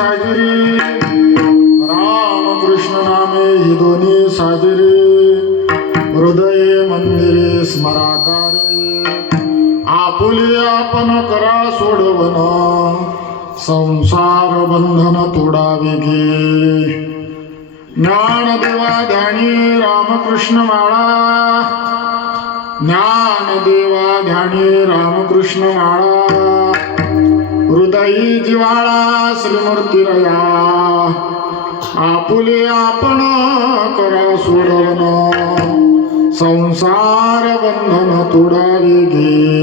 साजिरी रामकृष्ण नामे हि दोन्ही साजिरी हृदये मंदिरे स्मराकारे आपुले आपण करा सोडवन संसार बंधन तोडावे गे ज्ञानदेवा ध्यानी रामकृष्ण माळा ज्ञानदेवा ध्यानी रामकृष्ण माळा हृदयी जिवाळा श्रीमूर्ती रया आपुले आपण करा सोडवन संसार बंधन तोडावे गे